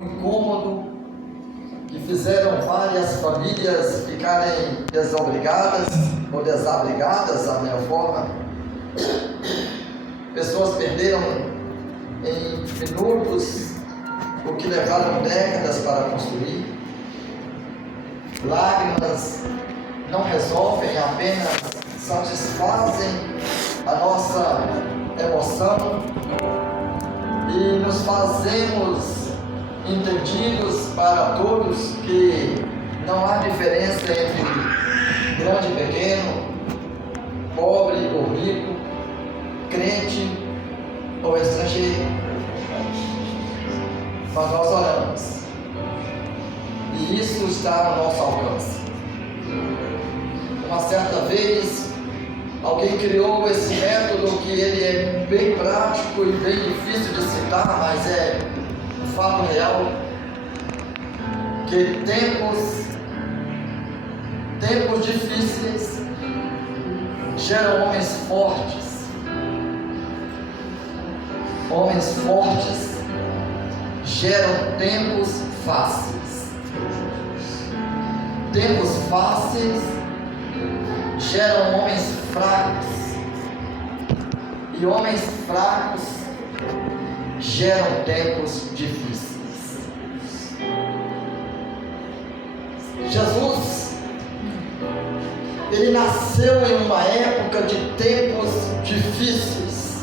incômodo, que fizeram várias famílias ficarem desobrigadas ou desabrigadas, da minha forma. Pessoas perderam em minutos o que levaram décadas para construir. Lágrimas não resolvem, apenas satisfazem a nossa emoção e nos fazemos entendidos para todos que não há diferença entre grande e pequeno, pobre ou rico, crente ou estrangeiro. Mas nós oramos e isso está ao nosso alcance. Uma certa vez alguém criou esse método que ele é bem prático e bem difícil de citar, mas é um fato real, que tempos difíceis geram homens fortes. Homens fortes geram tempos fáceis. Tempos fáceis geram homens fracos. E homens fracos geram tempos difíceis. Jesus, ele nasceu em uma época de tempos difíceis.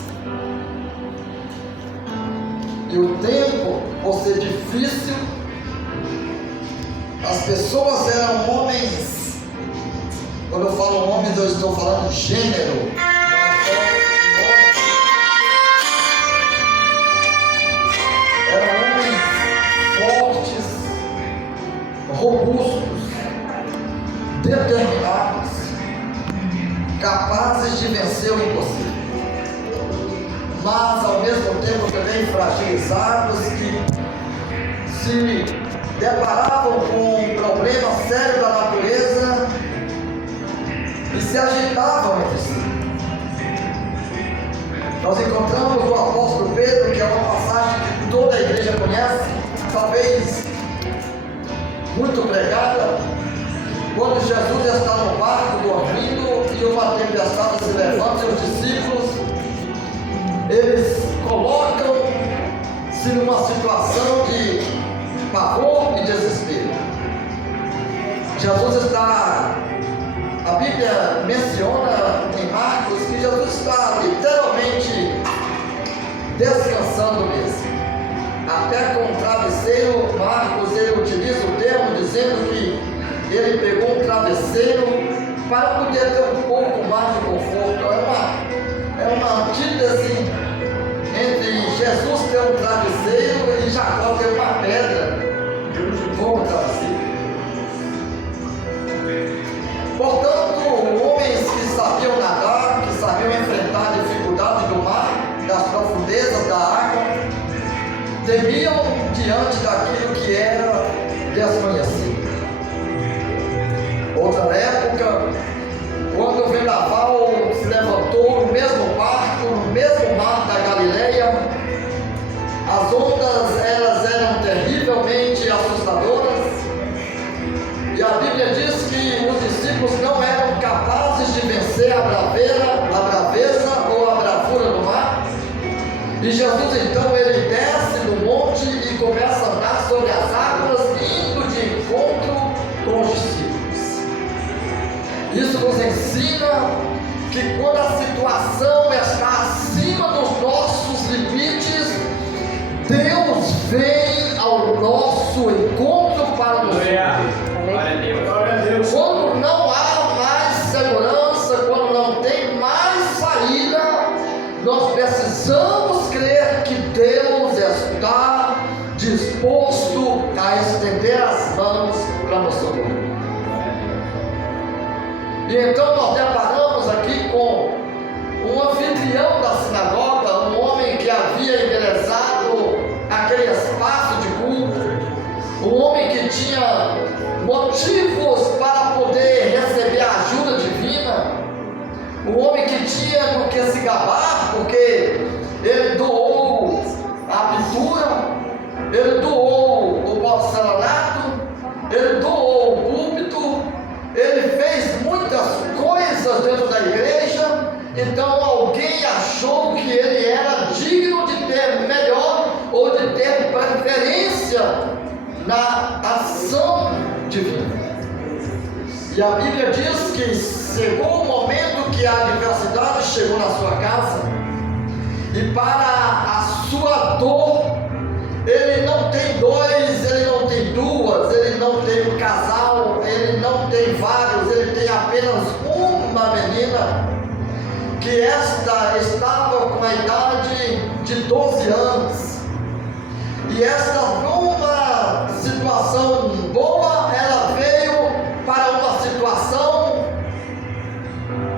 E o tempo, por ser difícil, as pessoas eram homens. Quando eu falo homens, eu estou falando gênero. Eram homens fortes, robustos, determinados, capazes de vencer o impossível, mas ao mesmo tempo também fragilizados, que se deparavam com um problema sério da natureza e se agitavam entre si. Nós encontramos o apóstolo Pedro, que é uma passagem que toda a igreja conhece, talvez muito pregada, quando Jesus está no barco dormindo e uma tempestade se levanta e os discípulos, eles colocam-se numa situação de pavor e desespero. Jesus está, a Bíblia menciona em Marcos que Jesus está literalmente descansando mesmo. Até com o travesseiro, Marcos ele utiliza o termo dizendo que ele pegou um travesseiro para poder ter um pouco mais de conforto. É uma antítese entre Jesus ter um travesseiro e Jacó ter uma pedra como travesseiro. Portanto, homens que sabiam nadar, que sabiam enfrentar a dificuldade do mar, das profundezas da água, temiam diante daquilo que era desconhecido. Outra época, quando o vendaval se levantou no mesmo barco, no mesmo mar da Galileia, as ondas elas eram terrivelmente assustadoras, e a Bíblia diz que os discípulos não eram capazes de vencer a braveza ou a bravura do mar. E Jesus então ele desce do monte e começa a andar sobre as águas, indo de encontro com os discípulos. Isso nos ensina que quando a situação está acima dos nossos limites, Deus vem ao nosso encontro para nos ajudar. Quando não há mais segurança, quando não tem mais saída, nós precisamos crer que Deus está disposto a estender as mãos para nos socorrer. E então nós deparamos aqui com um anfitrião da sinagoga, um homem que havia endereçado aquele espaço de culto, um homem que tinha motivos para poder receber a ajuda divina, um homem que tinha do que se gabar, porque ele doou a pintura, ele doou providência, na ação divina. E a Bíblia diz que chegou o momento que a adversidade chegou na sua casa, e para a sua dor, ele não tem dois, ele não tem duas, ele não tem um casal, ele não tem vários, ele tem apenas uma menina, que esta estava com a idade de 12 anos, e esta, numa situação boa, ela veio para uma situação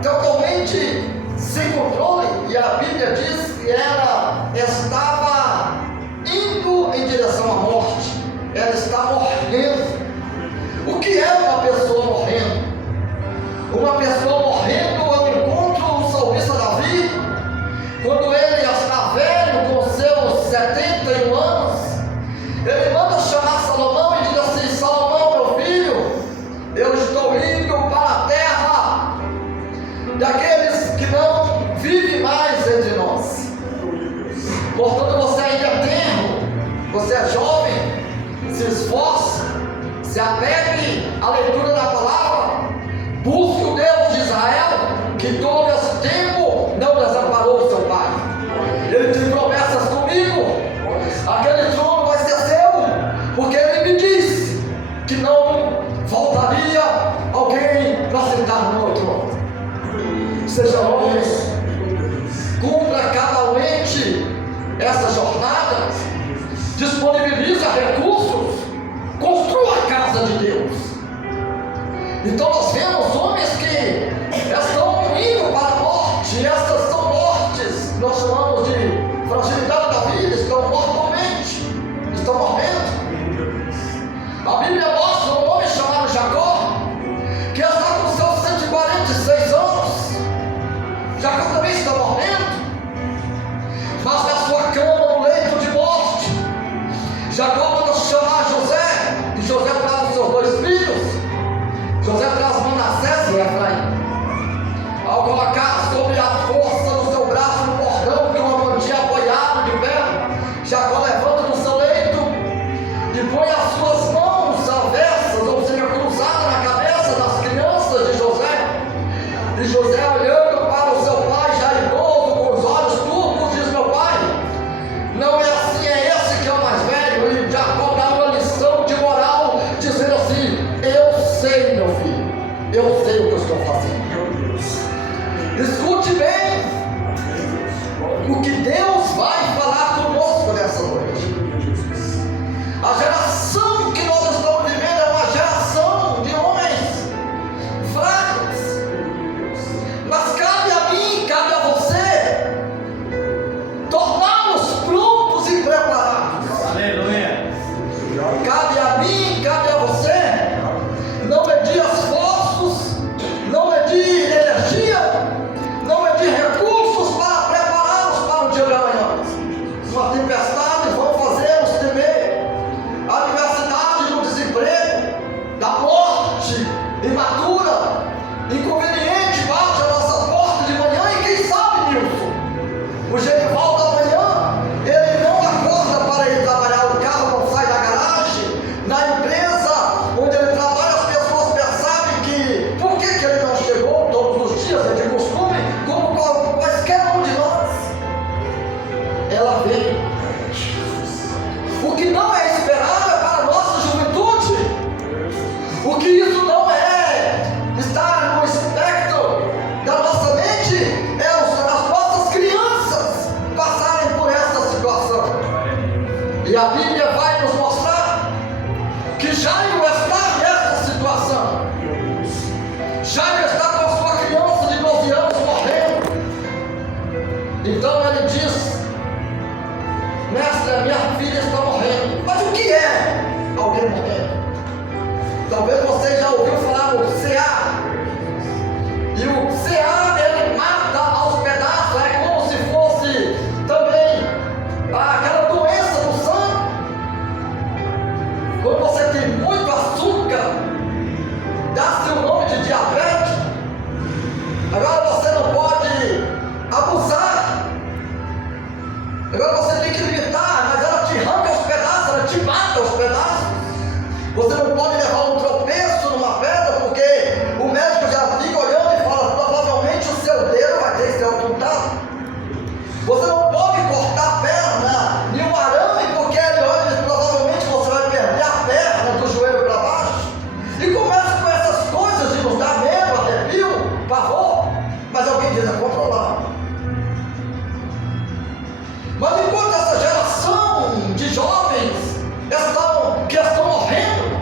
totalmente sem controle, e a Bíblia diz que ela estava indo em direção à morte, ela está morrendo. O que é uma pessoa morrendo? Uma pessoa morrendo, eu encontro o salmista Davi, quando ele já está velho, com seus 71 anos, ele manda chamar Salomão e diz assim: Salomão, meu filho, eu estou indo para a terra daqueles que não vivem mais entre nós. Portanto, você ainda é tenro, você é jovem, se esforce, se apegue à leitura da palavra, busque o Deus de Israel, que todo esse tempo não desamparou o seu pai. Ele tem promessas comigo, aquele trono vai ser seu, porque ele me disse que não voltaria alguém para sentar no meu trono. Seja homem, cumpra cabalmente essa jornada, disponibiliza recursos, construa a casa de Deus. Então nós vemos homens que estão indo para a morte, e estas são mortes, nós chamamos de fragilidade da vida, estão mortalmente, estão morrendo. A Bíblia mostra um homem chamado Jacó, que está com seus 146 anos. Jacó também está morrendo, mas na sua cama, no leito de morte, Jacó manda chamar José, e José traz os seus dois filhos. José traz Manassés e Efraim. Ao colocar sobre a força do seu braço no bordão que uma mantinha apoiado de pé, Jacó levanta do seu leito e põe as suas mãos avessas, ou seja, cruzadas na cabeça das crianças de José. E José, olhando para o seu pai já idoso, com os olhos turvos, diz: meu pai, não é assim, é esse que é o mais velho. E Jacó dá uma lição de moral, dizendo assim: eu sei, meu filho, eu sei o que eu estou fazendo. Escute bem o que Deus vai falar conosco nessa noite. A geração que nós estamos vivendo é uma geração de homens fracos, mas cabe a mim, cabe a você torná-los prontos e preparados. Aleluia. Cabe a mim, cabe a você não medir esforços, não medir energia, não medir recursos para prepará-los para o dia de amanhã. Uma tempestade vão fazê-los temer, a adversidade do desemprego, da morte imatura, inconveniente bate a nossa porta de manhã, e quem sabe, Nilson, o genival da manhã, ele não acorda para ir trabalhar, o carro não sai da garagem, na empresa onde ele trabalha, as pessoas percebem que por que ele não chegou todos os dias, é de costume, como quaisquer um de nós. Ela vem. O que não é esperado é para a nossa juventude. O que isso não é estar no espectro da nossa mente, é as nossas crianças passarem por essa situação. E a Bíblia vai nos mostrar que Jairo está nessa situação. Jairo está com a sua criança de 12 anos morrendo. Então ele diz: mestre, a minha filha está morrendo. Mas o que é alguém morrendo? Talvez você já ouviu falar no CA. E o CA, ele mata aos pedaços, é como se fosse também aquela doença do sangue. Quando você tem muito açúcar, dá-se o nome de diabetes. Agora você não pode abusar. Agora você tem que limitar, mas ela te arranca aos pedaços, ela te mata aos Você não pode levar um tropeço numa pedra, porque o médico já fica olhando e fala, provavelmente o seu dedo vai ter que ser ocultado. Você não pode cortar a perna em um arame, porque ele olha e diz, provavelmente você vai perder a perna do joelho para baixo. E começa com essas coisas de nos dar medo, arrepio, pavor. Mas alguém diz, é controlado. Mas enquanto essa geração de jovens que estão morrendo,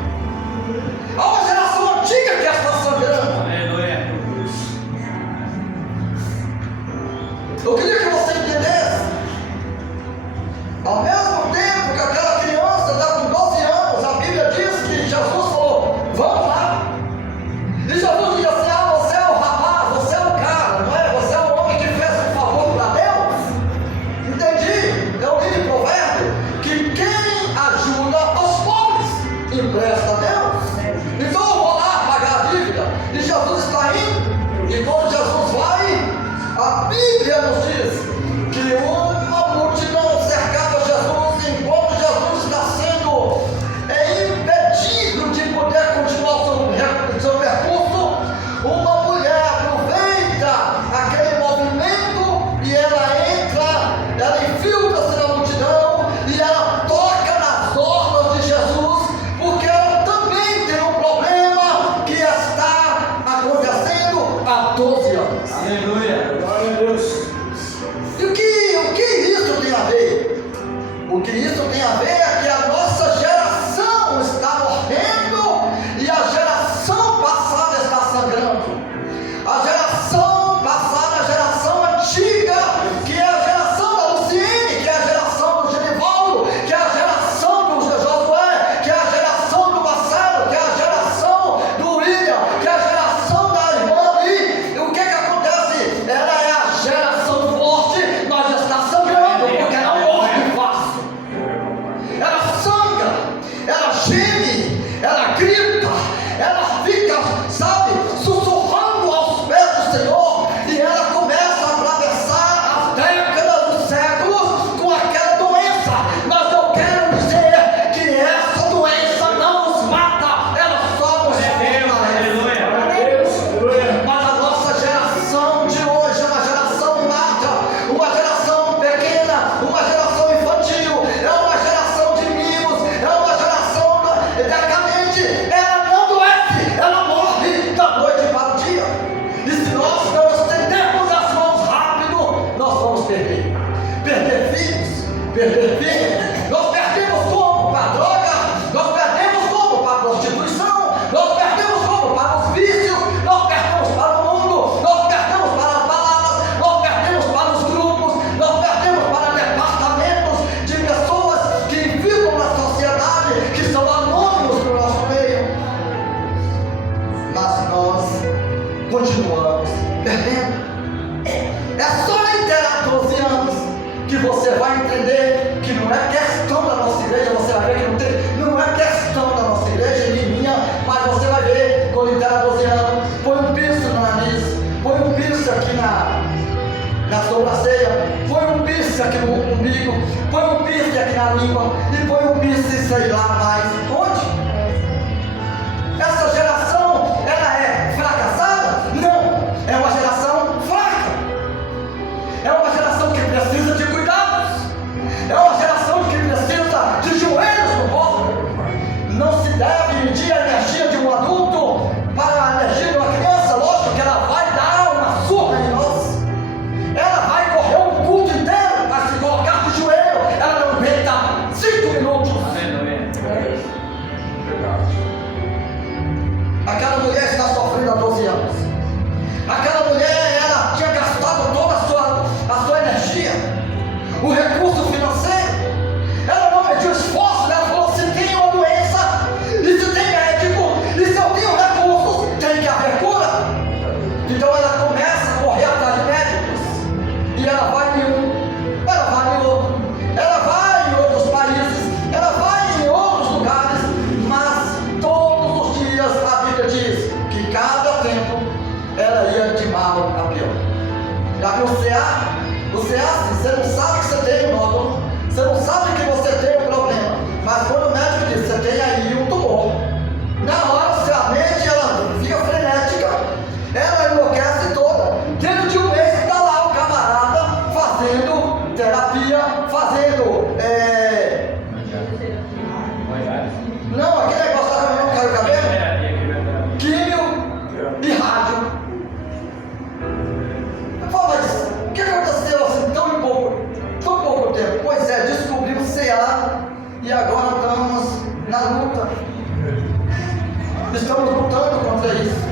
estamos lutando contra isso.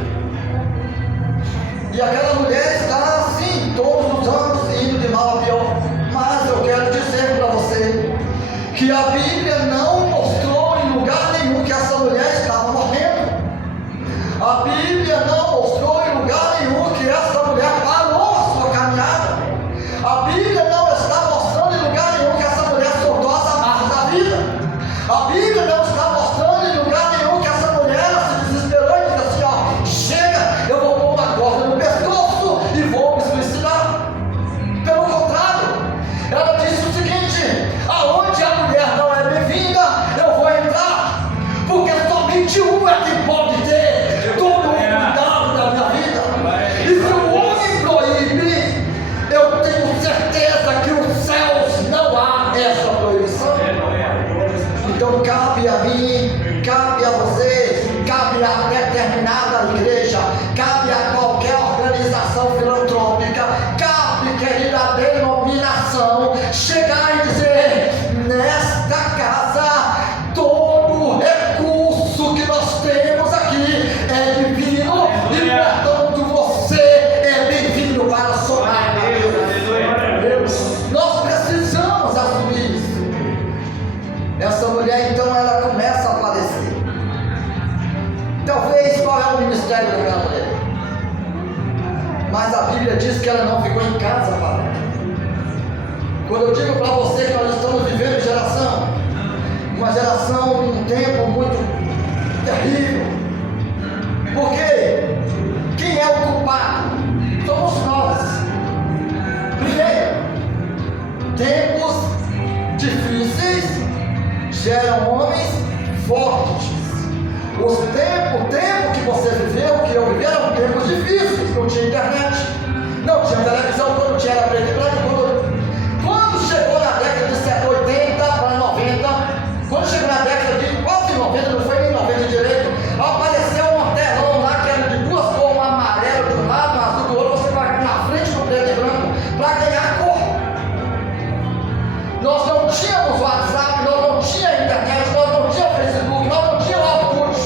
E aquela mulher está assim, todos os anos, indo de mal a pior. Mas eu quero dizer para você que a Bíblia não mostrou em lugar nenhum que essa mulher estava morrendo. A Bíblia não mostrou em lugar nenhum que essa mulher parou a sua caminhada. A Bíblia não está mostrando em lugar nenhum que essa mulher soltou as amarras da vida. A Bíblia não está mostrando em lugar nenhum que essa mulher se desesperou e disse assim: ó, chega, eu vou pôr uma corda no pescoço e vou me suicidar. Pelo contrário, ela disse o seguinte: aonde a mulher não é bem-vinda, eu vou entrar, porque somente um é que pode ter todo o cuidado da minha vida. E se o homem proíbe, eu tenho certeza que os céus não há essa proibição. Então cabe a mim, cabe a você, cabe a determinada igreja, cabe a qualquer organização filantrópica, cabe, querida denominação, chegar e dizer: nesta casa, todo recurso que nós temos aqui é divino, e portanto você é bem-vindo para somar na vida. Nós precisamos assumir isso. Essa mulher então ela começa a aparecer. Talvez qual é o ministério daquela mulher? Mas a Bíblia diz que ela não ficou em casa parada. Quando eu digo para você que nós estamos vivendo uma geração, um tempo muito terrível. Por quê? Quem é o culpado? Somos nós. Primeiro, tempos difíceis geram homens fortes. O tempo que você viveu, que eu vivi, eram tempos difíceis. Não tinha internet, não tinha televisão, quando tinha era preto e branco. Quando chegou na década de 80 para 90, quando chegou na década de quase 90, não foi nem 90 direito, apareceu um telão lá que era de duas cores, um amarelo de um lado, um azul do outro, você vai na frente do preto e branco para ganhar cor. Nós não tínhamos WhatsApp, nós não tínhamos internet, nós não tínhamos Facebook, nós não tínhamos Orkut,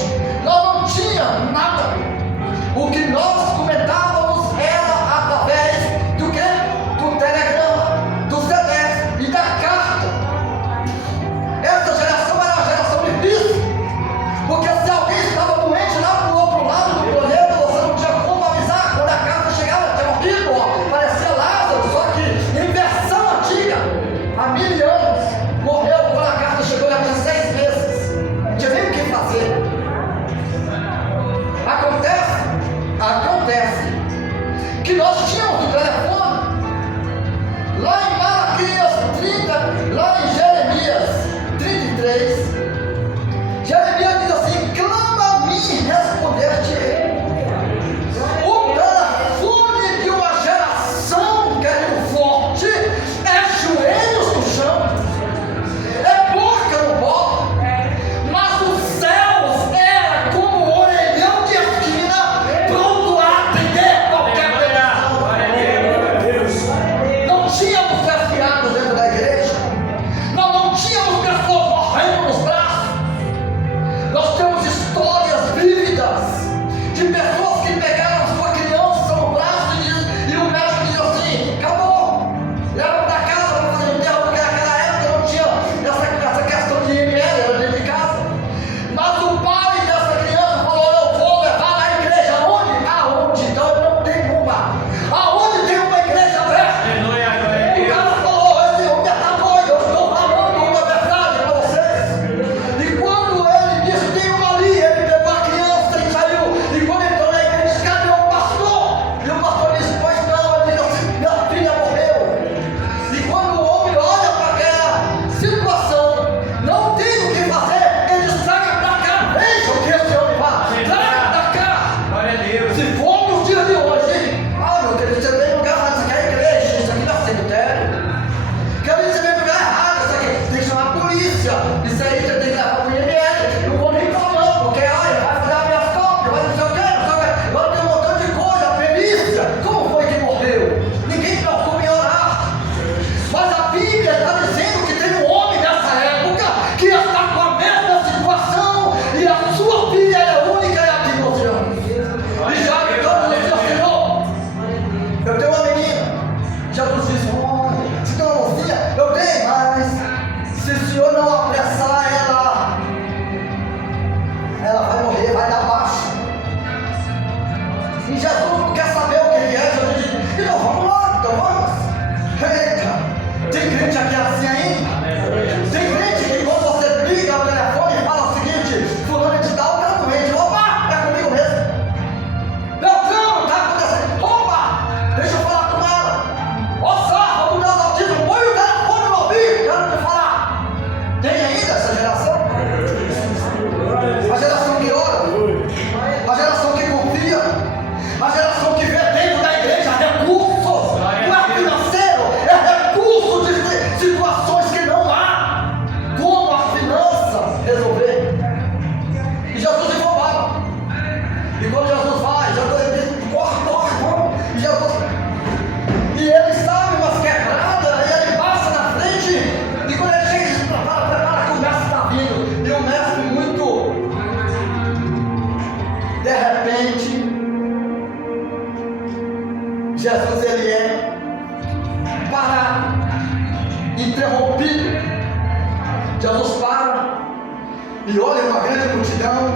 e olha uma grande multidão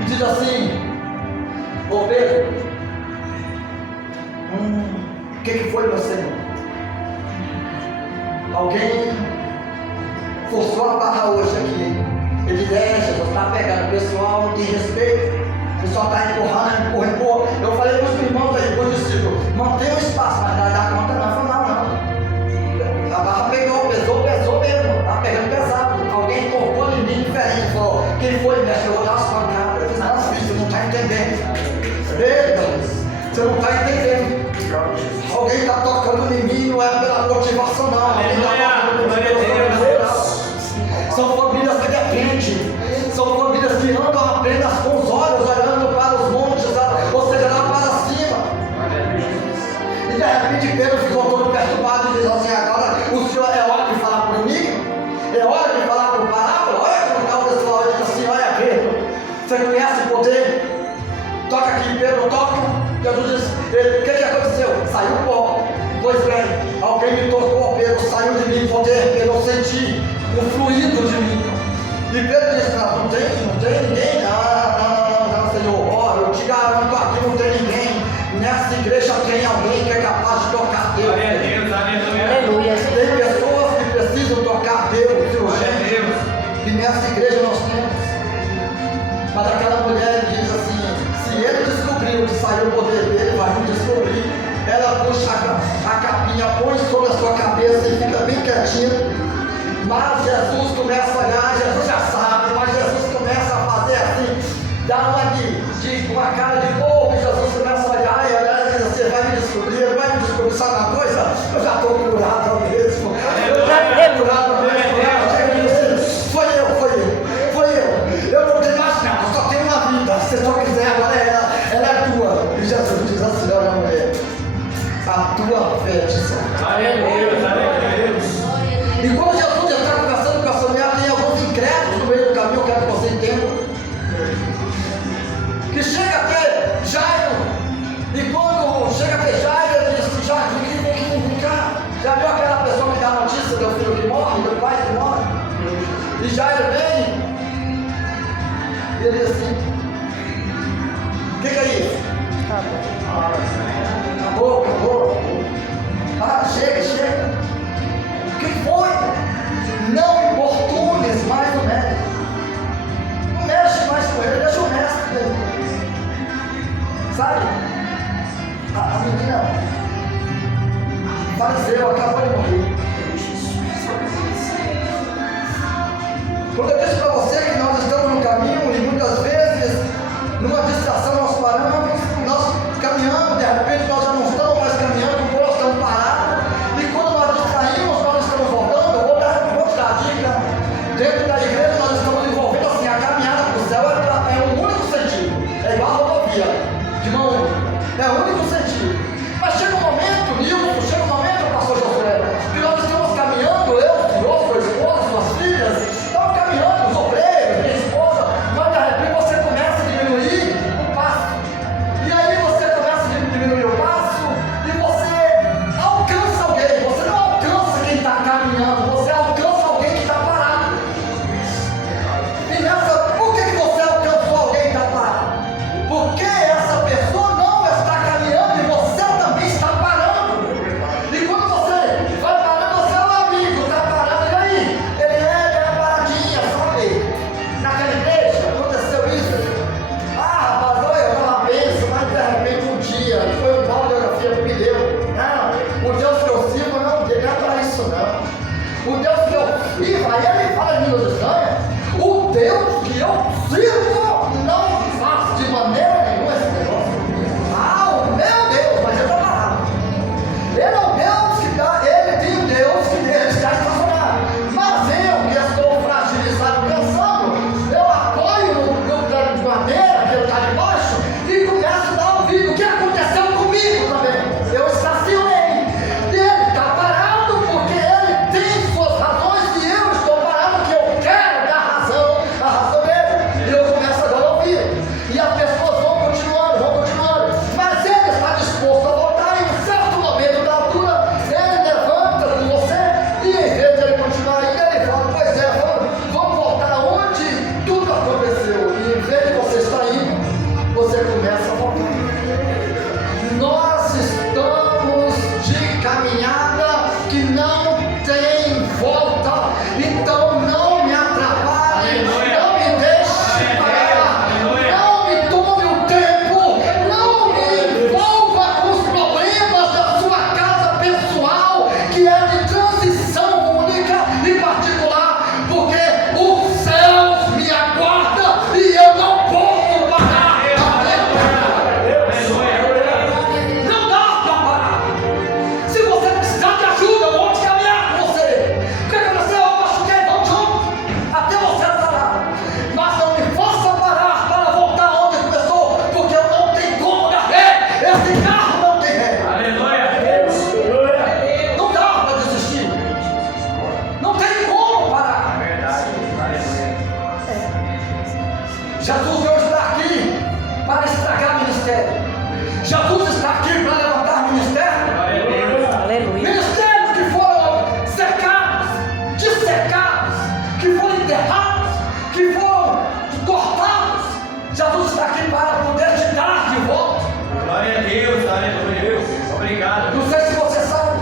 e diz assim: ô Pedro, o que foi, meu Senhor? Alguém forçou a barra hoje aqui. Ele diz: Jesus, está pegando, o pessoal não tem respeito, o pessoal está empurrando, empurra. Eu falei para os irmãos aí, para os discípulos: mantenha o espaço, mas dá conta não. Eu falei: não. A barra pegou, pesou mesmo, está pegando pesado. Alguém tocou em mim diferente, falou: quem foi, mestre? Eu vou dar umas pancadas. Eu disse: não, filho, você não está entendendo. Eita, você não está entendendo. Alguém está tocando em mim, não é pela motivação, não. Alguém está tocando em mim pela motivação. São famílias que dependem, são famílias que andam apenas com os olhos, olhando para os montes, ou seja, lá para cima. E de repente Pedro ficou todo perturbado e diz assim: agora o Senhor, é hora de falar por mim? É hora de falar por parábola? Olha como está o pessoal, ele diz assim: olha Pedro, você conhece o poder? Toca aqui, Pedro, toca. Jesus disse: o que aconteceu? Saiu pó. Pois bem, alguém me tocou, Pedro, saiu de mim poder, Pedro, eu senti o fluido de mim. E Pedro disse: não tem ninguém. Não, Senhor, ó, eu te garanto, aqui não tem ninguém. Nessa igreja tem alguém que é capaz de tocar Deus. Aleluia. Tem pessoas que precisam tocar Deus, urgente. E nessa igreja nós temos. Mas aquela mulher diz assim: se ele descobriu que saiu o poder dele, vai me descobrir. Ela puxa a capinha, põe sobre a sua cabeça e fica bem quietinha. Mas Jesus começa a olhar, Jesus já sabe, mas Jesus começa a fazer assim, dá uma cara de bobo, e Jesus começa a olhar e olhar e diz assim: vai me descobrir, ele vai me descobrir, sabe uma coisa? Eu já estou curado mesmo, eu já estou curado mesmo. Foi eu, eu não tenho mais nada, só tenho uma vida, se você só quiser, agora ela é tua. E Jesus diz assim: olha mulher, a tua fé te salva. E quando Jesus está conversando com essa mulher, tem alguns incrédulos no meio do caminho, eu quero que você entenda, que chega até Jairo, e quando chega até Jairo, ele diz: Jairo, vem cá. Já viu aquela pessoa que dá a notícia do filho que morre, do pai que morre? E Jairo vem, e ele diz assim: o que é isso? Acabou. Ah, chega. O que foi? Não importunes mais o médico. Não mexe mais com ele, deixa o mestre dele. Sabe? A menina, fariseu, acabou de morrer. Quando eu disse para você que nós estamos no caminho e muitas vezes, numa distração, nós paramos, nós caminhamos, de repente nós já não estamos mais caminhando, nós estamos parados. E quando nós distraímos, nós estamos voltando. Eu vou te dar a dica. Dentro da igreja nós estamos envolvendo assim: a caminhada para o céu é um único sentido. É igual a rodovia, de mão única. É o único sentido. Mas chega um momento, Nilson, pastor Josué, que nós estamos caminhando, eu, senhor, sua esposa, suas filhas, estamos caminhando, os obreiros, minha esposa, mas de repente você começa a diminuir o passo. E aí você começa a diminuir o passo e você alcança alguém. Você não alcança quem está caminhando, você alcança alguém que está parado. E nessa, por que você alcançou alguém que está parado? Porque essa pessoa não está caminhando e você também está parando. E quando você vai parando, você é um amigo, está parando, e aí? Ele é paradinha, sabe? Naquela igreja aconteceu isso. Ah, rapaz, olha, eu estava benção, mas de repente um dia, foi um pau de geografia que me deu. Não, o Deus que eu sirvo não é para isso não. O Deus que eu sirvo, aí ele fala em línguas estranhas, o Deus que eu sirvo não faz de maneira nenhuma esse negócio. Ah, o meu Deus, mas ele está parado. Ele é o Deus que dá, ele tem um Deus que ele está estacionado. Mas eu que estou fragilizado, cansado, eu apoio no plano de madeira que ele está debaixo e começo a dar ouvido. O que aconteceu comigo também? Eu estacionei. Ele está parado porque ele tem suas razões e eu estou parado porque eu quero dar razão. A razão Jesus não está aqui para estragar ministério. Jesus está aqui para levantar ministério. Aleluia. Ministérios que foram secados, dissecados, que foram enterrados, que foram cortados. Jesus está aqui para poder te dar de volta. Glória a Deus, aleluia. Obrigado. Não sei se você sabe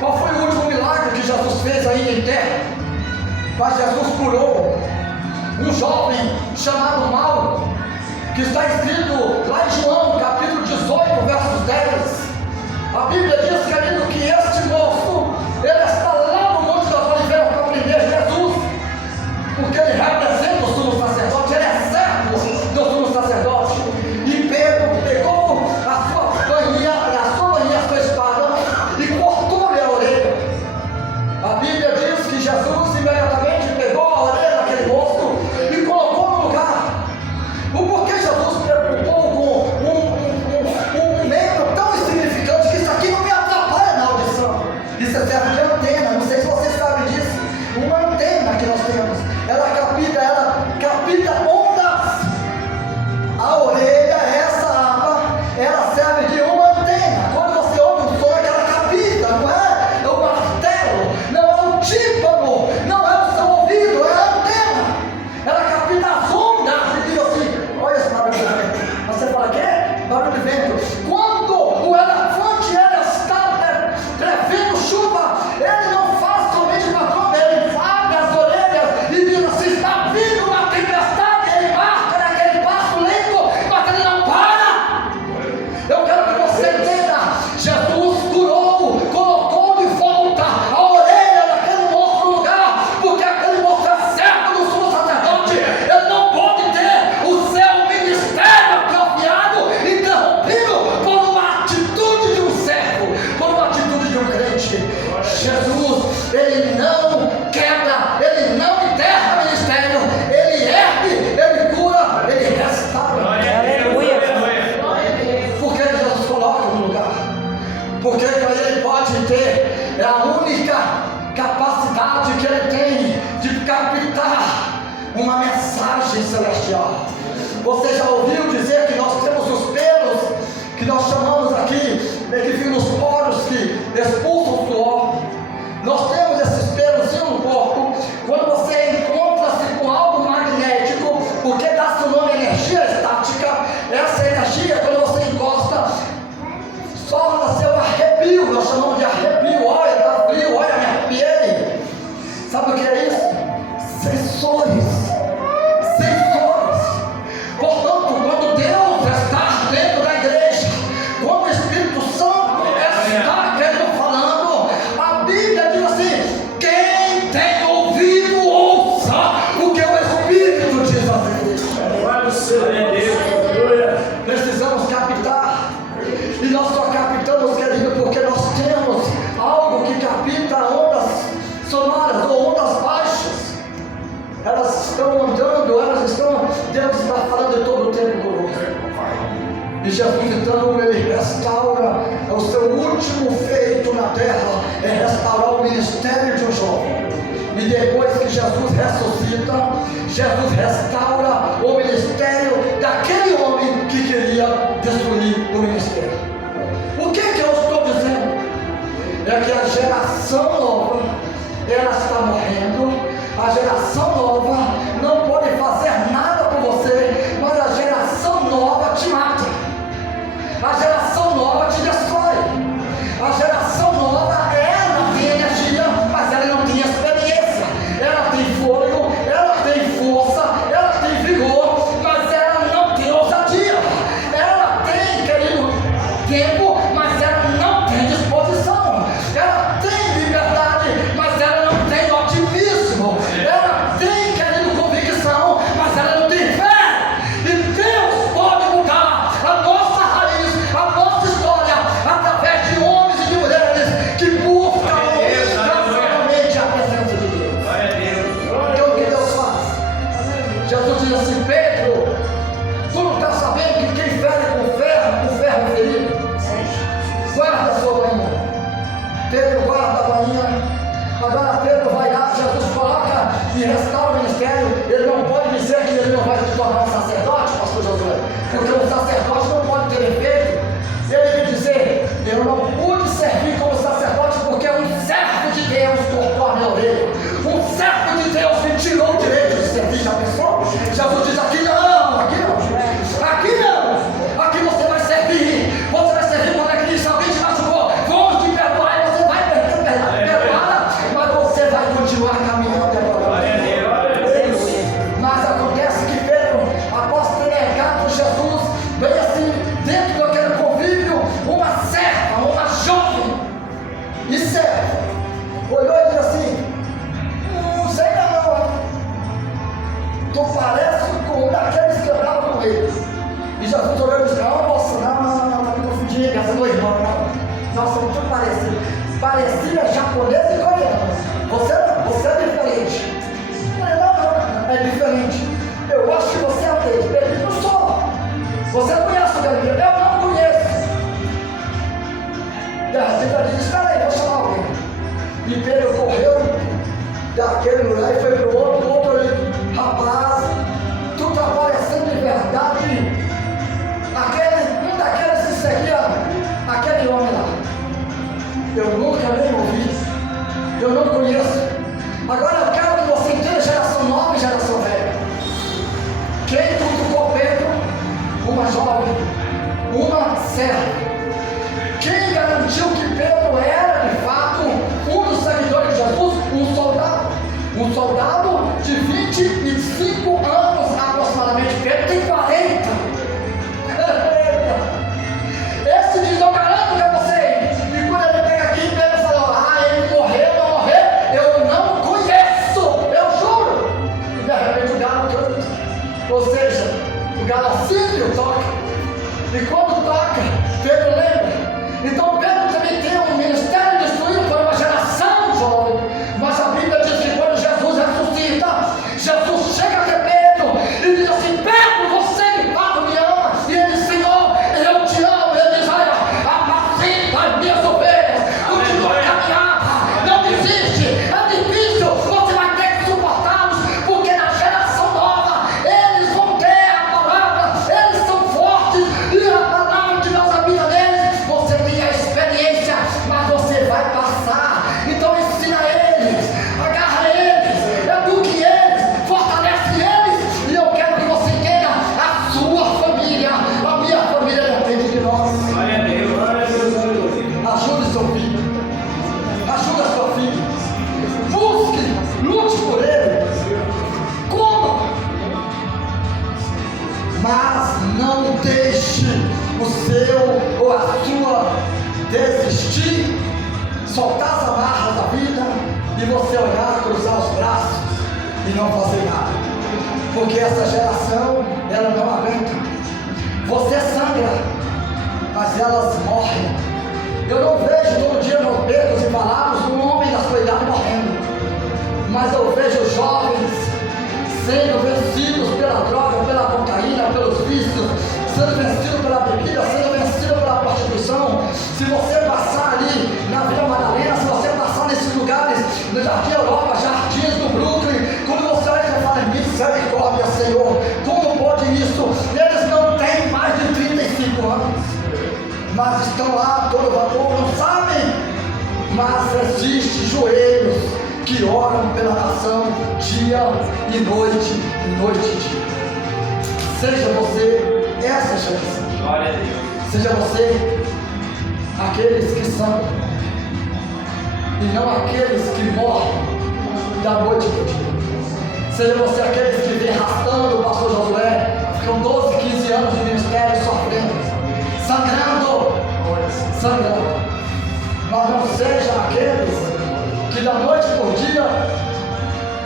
qual foi o último milagre que Jesus fez ainda em terra, mas Jesus curou um jovem chamado Mauro, que está escrito lá em João, capítulo 18, versos 10. A Bíblia diz, querido, que este moço, ele está lá no Monte das Oliveiras para prender Jesus, porque ele representa o sumo sacerdote, ele é servo do sumo sacerdote. E Pedro pegou a sua bainha, a sua espada, e cortou-lhe a orelha. A Bíblia diz que Jesus imediatamente pegou a orelha daquele moço e colocou no lugar. O porquê Jesus se preocupou com um membro tão insignificante que isso aqui não me atrapalha na audição. Isso é servo de antena, não sei se vocês sabem disso. Uma antena que nós temos, ela capta ondas. A orelha, essa aba, ela serve de uma antena. Quando você ouve um som, ela capta, não é? É o martelo, não é o tímpano, não é o seu ouvido, é a antena. Ela capta as ondas e diz assim: olha esse barulho de vento. Você fala, quê? Barulho de vento. Quando o elefante ele está prevendo chuva, ele não faz somente uma tromba, ele abre as orelhas e diz assim: está vindo uma tempestade. Ele marca naquele passo lento, mas ele não para. Eu quero que você entenda: Jesus curou, colocou de volta a orelha daquele moço no lugar, porque aquele moço é servo do sumo sacerdote. Ele não pode ter o seu ministério atrofiado, interrompido por uma atitude de um servo, por uma atitude de um crente. Jesus, ele não quebra, ele não enterra ministério, ele ergue, ele cura, ele restaura. Aleluia. Por que Jesus coloca no lugar? Porque ele pode ter, é a única capacidade que ele tem de captar uma mensagem celestial. Você já ouviu dizer que nós temos os pelos, que nós chamamos aqui, que ficam nos poros, que expulsam o suor. Nós temos esses pelos no corpo. Quando você encontra-se com algo magnético, porque dá seu nome energia estática, essa energia, quando você encosta, torna seu arrepio. Nós chamamos de arrepio. Olha, dá frio, olha, me arrepiei. Sabe o que é isso? Sensores. Portanto, quando Deus está dentro da igreja, quando o Espírito Santo está falando, a Bíblia diz assim: quem tem ouvido, ouça o que o Espírito diz a Deus. Precisamos captar, e nós só captamos, querido, porque nós temos algo que capta ondas sonoras ou ondas baixas. Elas estão andando, Deus está falando de todo o tempo conosco. E Jesus, então, ele restaura o seu último feito na terra, é restaurar o ministério de um jovem. E depois que Jesus ressuscita, Jesus restaura o ministério daquele homem que queria destruir o ministério. O que eu estou dizendo? É que a geração nova, ela está morrendo. A geração nova não pode fazer nada por você, mas a geração nova te mata. A geração nova te destrói. A geração nova, ela tem energia, mas ela não tem experiência. Ela tem fôlego, ela tem força, ela tem vigor, mas ela não tem ousadia. Ela tem, querido, tempo, mas ela não tem disposição. Ela tem liberdade, mas ela não tem otimismo. Ela tem, querido, convicção, mas ela não tem fé. E Deus pode mudar a nossa raiz, a nossa história, através de homens e de mulheres que buscam incansavelmente a presença de Deus. Então o que Deus faz? Jesus diz assim: Pedro, tu não está sabendo que quem fere com ferro ferido? Guarda a sua bainha. Pedro guarda a bainha. Agora Pedro vai lá, Jesus coloca e restaura o ministério. Ele não pode dizer que ele não vai se tornar Jesus diz: aqui não, aqui não, aqui não, aqui você vai servir quando é que diz: alguém te machucou, vou te perdoar, e você vai perdoar, mas você vai continuar caminhando agora. Mas acontece que Pedro, após ter negado Jesus, veio assim, dentro daquele convívio, uma serva, uma jovem, e serva, olhou e disse assim: não sei não, tu parece com um daqueles que andavam com eles. E Jesus olhou e disse: não, moça, não, me confundi, essa do irmão, não. Nós somos tudo parecidos. Parecido é japonês e coreano. Você é diferente. Não, é diferente. Eu acho que você é ateu. Ele não sou. Você conhece o Galileu? Eu não conheço. E a gente disse: espera aí, vou chamar alguém. E Pedro correu daquele lugar e foi para o outro ali: rapaz, tu está parecendo de verdade um daqueles que seguia aquele homem lá. Eu nunca nem ouvi, eu não conheço. Agora eu quero que você entenda geração nova e geração velha. Quem cutucou Pedro? Uma jovem, uma serva. Quem garantiu que Pedro era de fato um dos seguidores de Jesus? Um soldado de 25 anos aproximadamente. Pedro tem 40. Esse diz: eu garanto que é você. E quando ele vem aqui, Pedro falou: ele morreu, não morreu, eu não conheço, eu juro. E de repente o galo canta. Ou seja, o galo assírio toca. E quando toca, Pedro lembra. Então Pedro também tem um ministério destruído por uma geração jovem. Mas a Bíblia diz que quando Jesus ressuscita, Jesus chega até Pedro e diz assim: Pedro, você de fato me ama? E ele diz: Senhor, eu te amo. Ele diz: olha, apacenta as minhas ovelhas, continua a caminhar, não desiste, é difícil, você vai ter que suportá-los, porque na geração nova eles vão ter a palavra, eles são fortes, e a palavra de Deus habita neles. Você tem a experiência, mas você vai passar. Então ensina eles, agarra eles, eduque eles, fortalece eles. E eu quero que você entenda: a sua família, a minha família depende de nós. Ajude seu filho, ajude a sua filha, busque, lute por ele, coma, mas não deixe o seu ou a sua desistir, soltar as amarras da vida e você olhar, cruzar os braços e não fazer nada, porque essa geração, ela não aguenta. Você sangra, mas elas morrem. Eu não vejo todo dia nos becos e balados um homem da sua idade morrendo, mas eu vejo jovens sendo vencidos pela droga, pela cocaína, pelos vícios, sendo vencidos pela bebida, sendo vencidos pela prostituição. Se você passar ali na Vila Madalena, se você passar nesses lugares, no Jardim Europa, Jardins do Brooklyn, quando você olha e fala: misericórdia, Senhor, como pode isso? Eles não têm mais de 35 anos, mas estão lá todo vapor, não sabem, mas existem joelhos que oram pela nação dia e noite e dia. Seja você essa geração. Glória a Deus. Seja você aqueles que são, e não aqueles que morrem da noite para o dia. Seja você aqueles que vem arrastando o pastor Josué, com 12, 15 anos de ministério, sofrendo, sangrando. Mas não seja aqueles que da noite por dia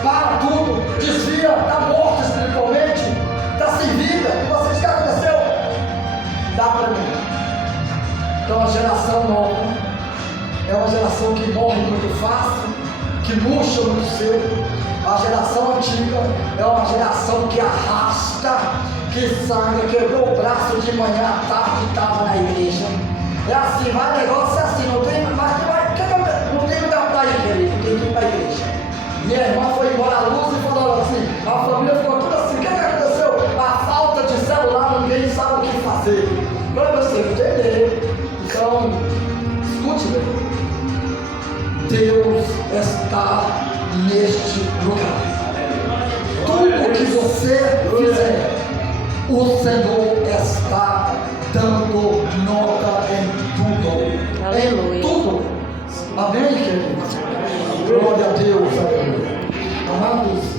para tudo, desvia, está morto espiritualmente, está sem vida. E você diz: o que aconteceu? Dá para mim. Então a geração nova é uma geração que morre muito fácil, que murcha muito cedo. A geração antiga é uma geração que arrasta, que sangra, quebrou o braço de manhã à tarde e estava na igreja. É assim, vai, negócio é assim, não tem, mas não tem lugar para ir, querido, tem que ir para a igreja. Minha irmã foi embora à luz e falou assim, a família ficou tudo assim: o que aconteceu? A falta de celular, ninguém sabe o que fazer. Para você entender. Então, escute bem. Deus está neste lugar. Tudo que você você fizer, o Senhor está dando nota em tudo. Aleluia. Em tudo. Amém, queridos? Glória a Deus. Aleluia. Amados,